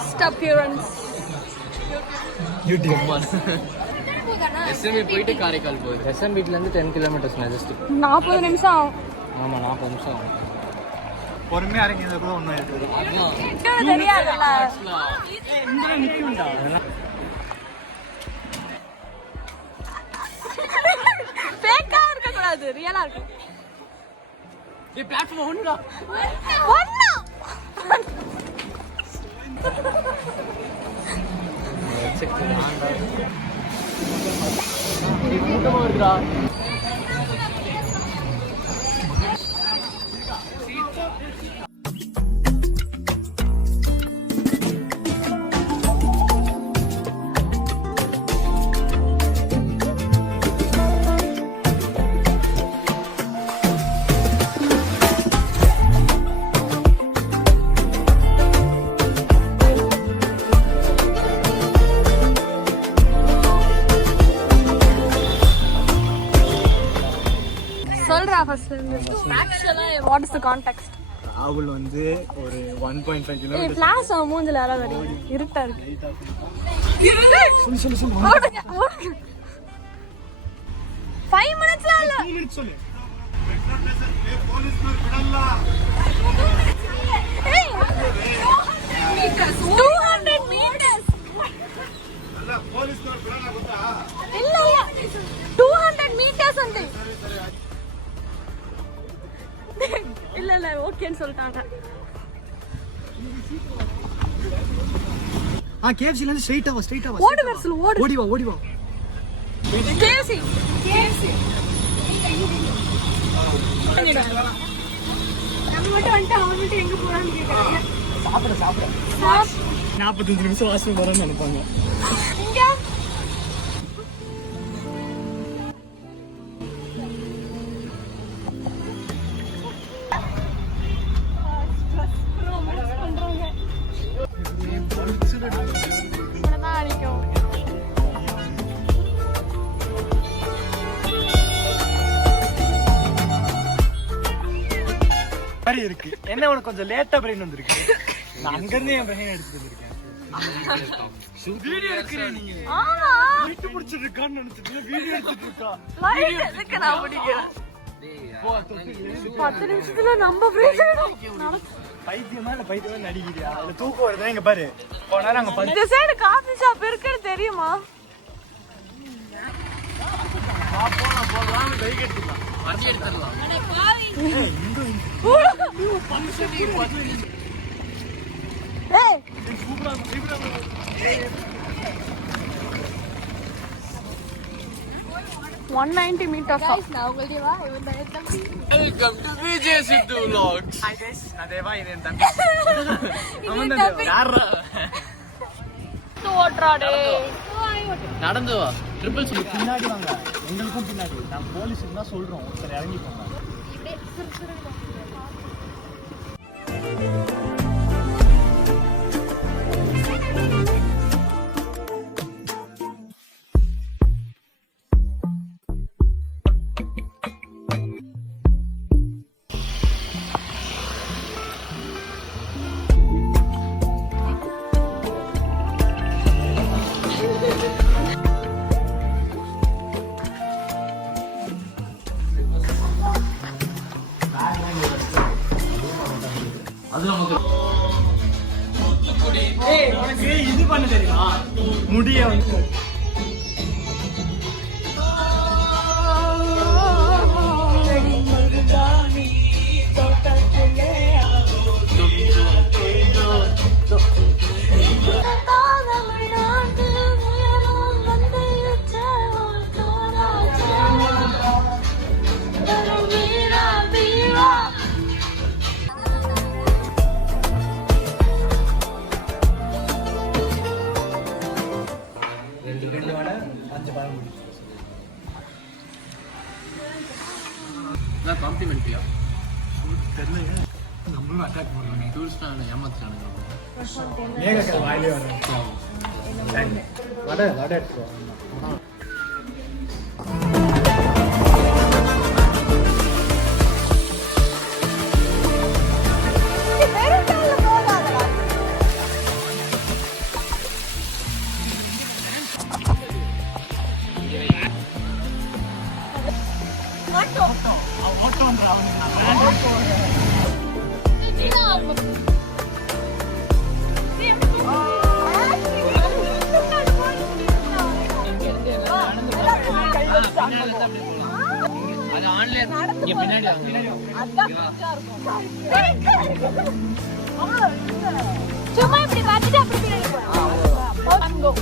first appearance. YouTube. SMB போயிட்டு காரைக்கால் போகுது. SMBலேருந்து 10 kilometres Majestic. 40 நிமிஷம் ஆகும். ஆமாம் 40 நிமிஷம் ஆகும். பொறுமையாக இறங்கியது கூட ஒன்றும் இருக்குது. தெரியாதுல்ல. இங்கே நிற்கும்டா. ஃபேக்கா இருக்க கூடாது, ரியலா இருக்கு. ஏய் பிளாட்ஃபார்ம் ஒண்ணுடா. ஒண்ணு. செக் பண்ணாண்டா. இது கூட்டமா இருக்குடா. சொல்றா ஃபர்ஸ்ட் ஆக்சுவலா வாட் இஸ் தி கான்டெக்ஸ்ட்? ராகுல் வந்து ஒரு 1.5 கிலோமீட்டர் ஃபிளாஷ் மூஞ்சில யாராவது வருது, இருட்டா இருக்கு. சொல்லு ஓடுங்க. 5 minutes இல்ல 2 minutes சொல்லு. ஏய் 200 meters ಅಲ್ಲ ಪೊಲೀಸ್ನವರು ಬಿಡಲ್ಲ ಗೊತ್ತಾ? இல்ல 200 meters வந்து இல்ல ஓகேன்னு சொல்லிட்டாங்க. KFC ல இருந்து ஸ்ட்ரைட்டா வா. ஓடு வெர்சல் ஓடு. ஓடி வா. KFC நம்ம மட்டும் வந்து அவன் மட்டும் எங்க போறான்னு கேக்குறாங்க. சாப்பிட 45 நிமிஷம் வாசம் வரணும்னு நினைப்பாங்க. இங்க இருக்கு. என்ன உனக்கு கொஞ்சம் லேட்டா பிரெயின் வந்திருக்கு. நான் அங்க இருந்து என் பிரெயின் எடுத்துட்டு வந்திருக்கேன். வீடியோ எடுக்கிறேன் நீங்க. ஆமா விட்டு பிடிச்சிட்டு இருக்கான்னு நினைச்சிட்டு வீடியோ எடுத்துட்டு இருக்கா. லைட் எதுக்கு நான் பிடிக்கிறேன்? 10 நிமிஷத்துல நம்ம பைத்தியமா நடிக்கிறியா? அதுல தூக்கம் வருதா? இங்க பாரு. போனா நாங்க இந்த சைடு காபி ஷாப் இருக்குன்னு தெரியுமா? போலாம் பைக் எடுத்துக்கலாம். வண்டி எடுத்துக்கலாம். ஏய் 190 meters. Guys, now Guldiva, even the தம்பி. Welcome to Vijay Sidhu Vlogs. Hi guys, நான் தேவா, இது என் தம்பி. அவன் தான் யாரா? ஓட்றாடே. நடந்து வா. ட்ரிபிள் சி பின்னாடி வாங்க. எங்களுக்கும் பின்னாடி. நான் போலீஸ்க்கு தான் சொல்றோம். ஒருத்தர் இறங்கி போங்க. ஏய் உனக்கு இது பண்ண தெரியுமா? முடிய வந்து காம்ப்ளிமெண்ட்ரியா தெரியல. நம்மளும் அட்டாக் பண்ணுறோம். டூரிஸ்டான ஏமாத்துறானுங்க. மேகக்கல் வாயிலே வரும். வடை எடுத்துக்கோ. அது ஆன்லைன் இங்க பின்னாடி சும்மா இப்படி பார்த்துட்டு அப்படி பின்னாடி போ.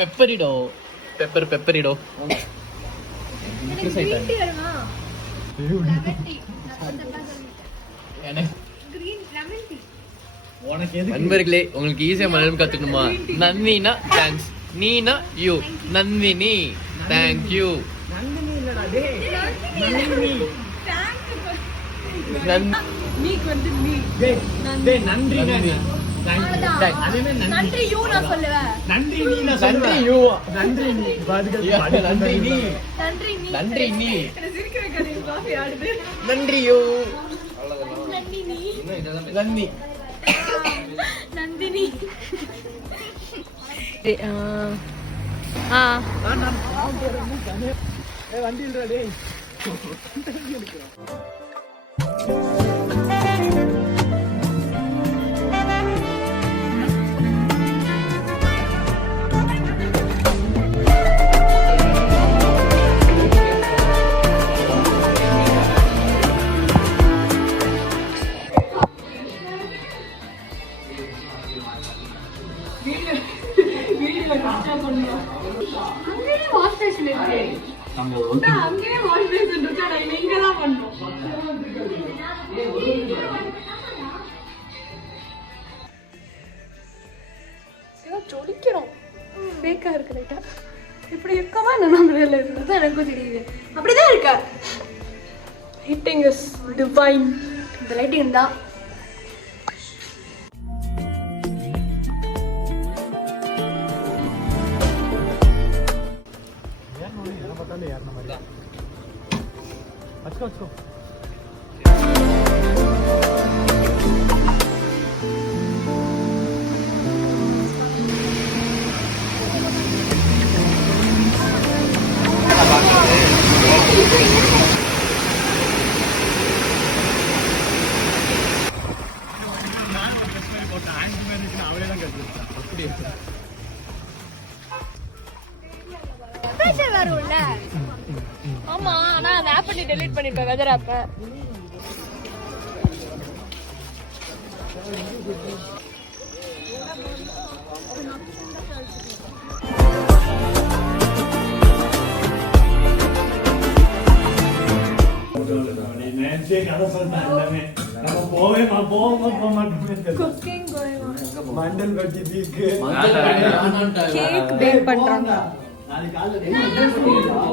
பெப்பரிடோ பெப்பரிடோ நண்பர்களே உங்களுக்கு ஈஸியா மலையாளம் கத்துக்கணுமா? நந்தினா தேங்க்ஸ், நீனா யூ. நந்தினி தேங்க்யூ. நன்றி யூ நான் சொல்லுவேன். நன்றி நீ நான் சொல்லுவேன். யூ நன்றி நீ நன்றி நீ நன்றி நீ நன்றி நீ சிரிக்கிற கதை காஃபி ஆடுது. நன்றி யூ நன்றி நீ நன்றி நந்தினி. வண்டி இல்லடா டேய். அங்கேயே வாஷ் ஸ்டேஷன் இருக்கு. அங்கேயே வாஷ் ஸ்டேஷன் இருக்கு. நான் இங்க தான் பண்ணோம். ஜொலிக்கிறோம். பேக்கா இருக்கு லைட்டா. இப்படி இருக்கமா நம்ம இருக்கிறது எனக்கும் தெரியுது. அப்படிதான் இருக்கா. Lighting is divine. இந்த லைட்டிங் தான் Let's go. வரும்ல. ஆமா, நான் அந்த ஆப் பண்ணி டெலீட் பண்ணிருப்பேன். Weather app.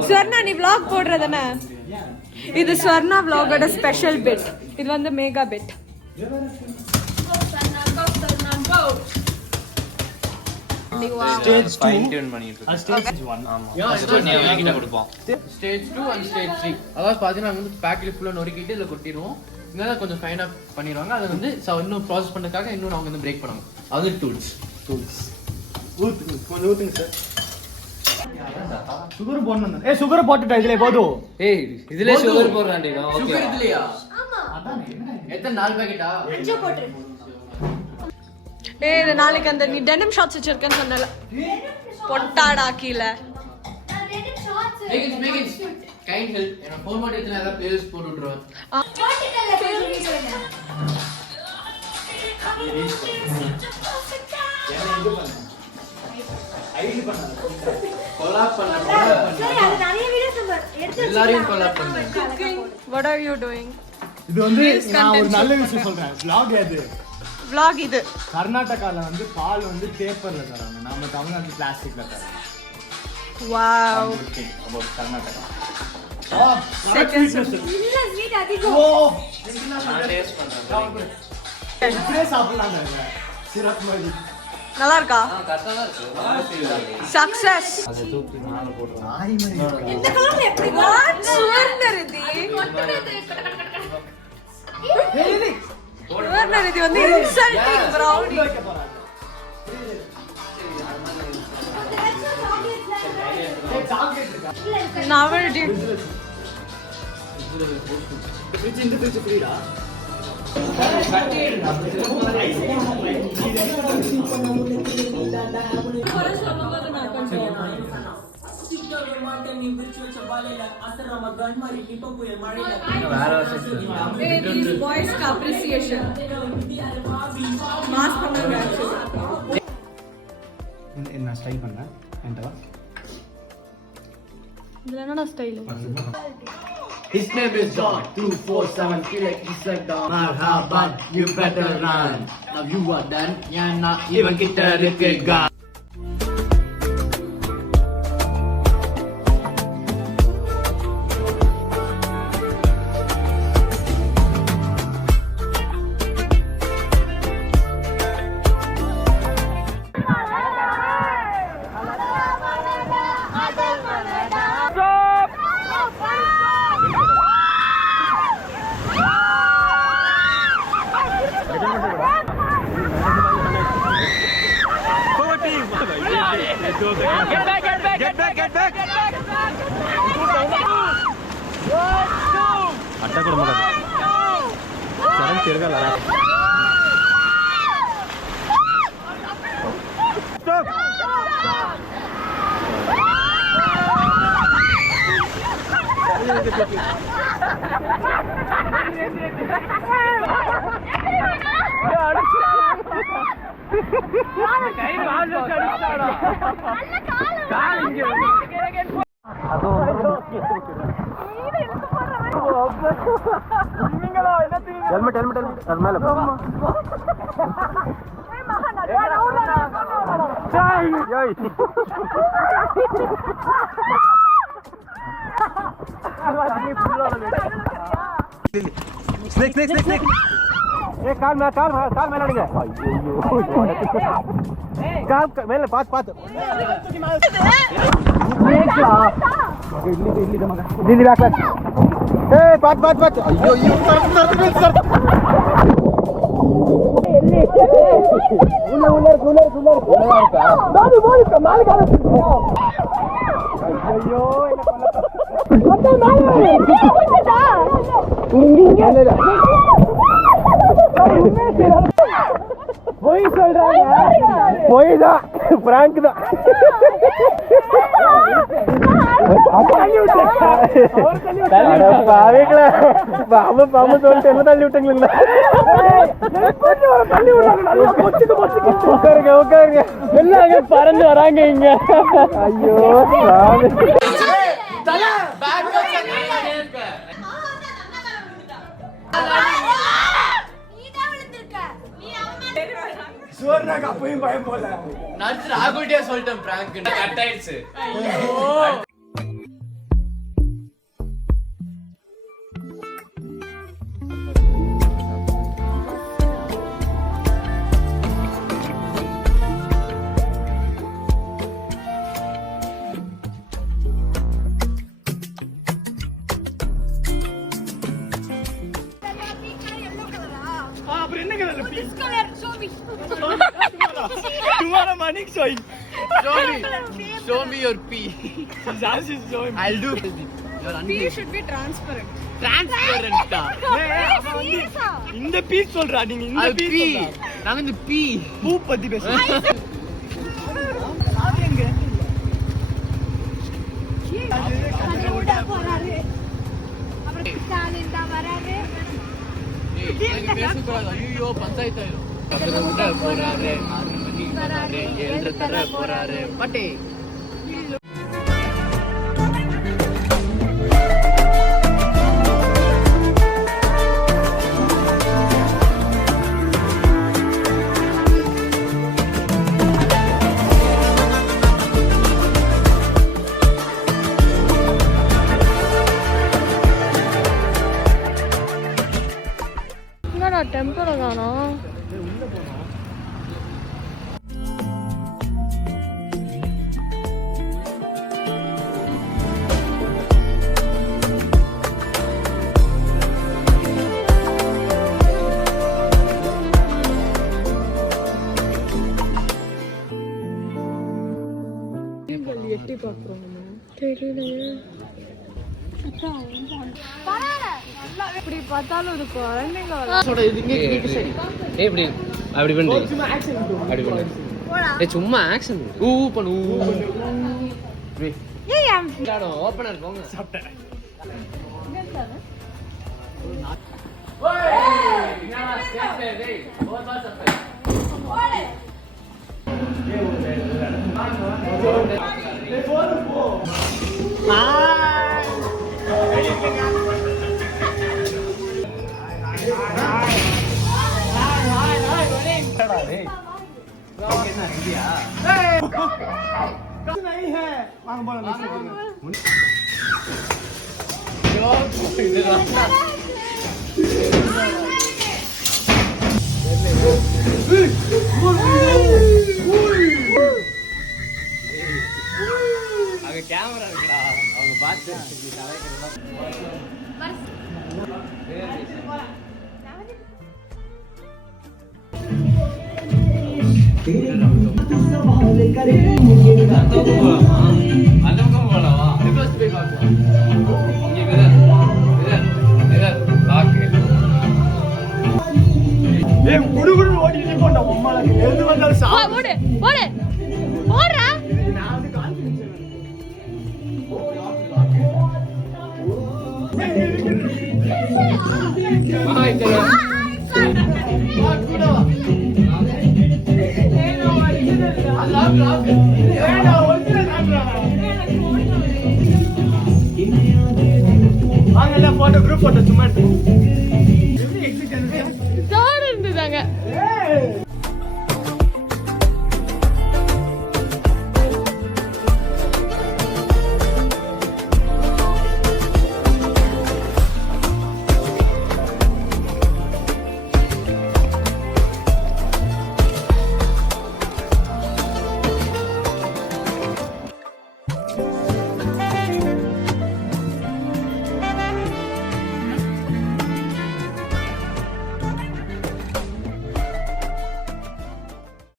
ஸ்வர்ணா நீ vlog போடுறதானே? இது ஸ்வர்ணா vlogோட ஸ்பெஷல் பிட். இது வந்து mega bit. Stage 2 fine tune பண்ணிட்டு இருக்கோம். Stage 1 ஆமா. கிட்ட கொடுப்போம். Stage 2 and Stage 3. அதாவது பாத்தீங்கன்னா வந்து பேக்கெட் ஃபுல்லா நொறுக்கிட்டு இதுல கொட்டிடுவோம். இங்க கொஞ்சம் ஃபைனா பண்ணிடுவாங்க. அது வந்து இன்னும் ப்ராசஸ் பண்றதுக்காக இன்னும் அவங்க வந்து பிரேக் பண்ணுவாங்க. அது டூல்ஸ். கொஞ்சம் ஊத்துங்க சார். சுகர் போடணும். சுகர் போட்டுட்டா இதுல போதும். இதுல சுகர் போடுறான்டி நான். ஓகே. சுகர் இதுலயா? ஆமா. அதான் எத்தனை 4 பாக்கெட்டா? 5 போட்டுரு. ஏய் நாளைக்கு அந்த நீ டெனிம் ஷார்ட்ஸ் வச்சிருக்கேன்னு சொன்னல பொட்டாடா கீழே கைண்ட் ஹெல்ப் என்ன ஃபோன் பண்ணி எடுத்து ஏதாவது பிளேலிஸ்ட் போட்டு விட்டுருவேன். கொலாப் பண்ண எல்லாரையும் கொலாப் பண்ணேன். What are you doing? இது வந்து நான் ஒரு நல்ல விஷயம் சொல்றேன். vlog அது. vlog இது. கர்நாடகால வந்து பால் வந்து பேப்பர்ல தராங்க. நம்ம தமிழ்நாட்டுல பிளாஸ்டிக்ல தராங்க. Wow. about Karnataka. Seconds. இல்ல ஸ்வீட் அதிகம். ஓ நான் டேஸ்ட் பண்றேன். இப்படியே சாப்பிடலாம்டா இத. சிரப் மாதிரி. நல்லா இருக்கா? கரெக்ட்டா தான் இருக்கு. சக்சஸ். அதை தூக்கி மேல போடுறேன். நாய் மாதிரி இருக்கு. இந்த கலர்ல எப்படி சுவர்ணரிதி. சுவர்ணரிதி வந்து இன்சல்ட்டிங் brownie. சாக்லேட் இருக்கா? நான் வேண்டி ஃப்ரிட்ஜ் இந்த fridge Freeda? boys appreciation mass பண்ணாங்க என்ன ஸ்டைல் பண்ணேன் என்டா இதுல என்னடா style His name is John 247 feel like he's like Don Marhaban you better run now you are done yeah not even kita இருக்கேங்க. అట్ట కూడా మగ చరణ్ తిరగాలరా స్టాప్ కై రాజు చడిస్తాడా అల్ల కాలు அது ஹெல்மெட் ஹெல்மெட் ஹெல்மெட் அது மேல ஸ்னேக் ஸ்னேக் ஸ்னேக் ஸ்னேக் ஏ கால் மேல அடிங்க ஐயோ கால் மேல பாத்து பாத்து ஸ்னேக்லா இட்லி மக दीदी बैक बैक ए बात अयो सर कूलर का दादी बोल कमाल का अयो ಮತ್ತೆ ಮಾಡು போய் சொல்றாங்க போய் தான் பிராங்க் தான் பாம்பு சொல்லிட்டு என்ன தள்ளி விட்டுங்களா உட்காருங்க எல்லாம் பறந்து வராங்க இங்க ஐயோ சுவர்ணாக்கு அப்பயும் பயம் போல நான் ராகுல்டே சொல்லிட்டேன் பிராங்க் கட் ஆயிடுச்சு. அப்புறம் என்ன colour this color show me tomorrow morning show me show me your pee I'll do P should be transparent. டிரான்ஸ்பரண்டா இந்த பீஸ் சொல்றா நீங்க இந்த அது பீஸ் பி சொல்றா. நாங்க இந்த பி பூ பத்தி பேசுறோம். அது எங்க? கட்டவுட போறாரு அப்புறம் ஸ்டாலின் தான் வராரு பேசக்கூடாது ஐயோ பஞ்சாயத்து ஆயிரும் அப்புறம் விட போறாரு 6 மணி வராரு 7 தர போறாரு பட்டே என்னடா டெம்பர் தானா? எட்டி பார்க்குறோம் தெரியலையே. இப்படி பார்த்தாலும் இது குழந்தைங்க சொல்ற இது இங்க சரி ஏய் இப்படி அப்படி பண்ணு அப்படி பண்ணு ஏய் சும்மா ஆக்ஷன் ஊ பண்ணு ஊ பண்ணு ஏய் விளையாடும் ஓபனர் போங்க சாப்பிட்டேன். வாங்க போலாம். அங்க கேமரா இருக்குடா அவங்க பார்த்து அந்த பக்கம் போலாமா ரிவர்ஸ் போய் பார்க்கலாம் இங்க விதர் லாக் ஏய் குடுகுடு ஓடிட்டு போடா அம்மால எது வந்தாலும் சா ஓடு ஓடு ஓடுறா. நான் வந்து கான்ஃபிடன்ஸ் ஹாய் चलो வாங்க எல்லாம் போட்டோ குரூப் போட்டோ சும்மா எடுத்து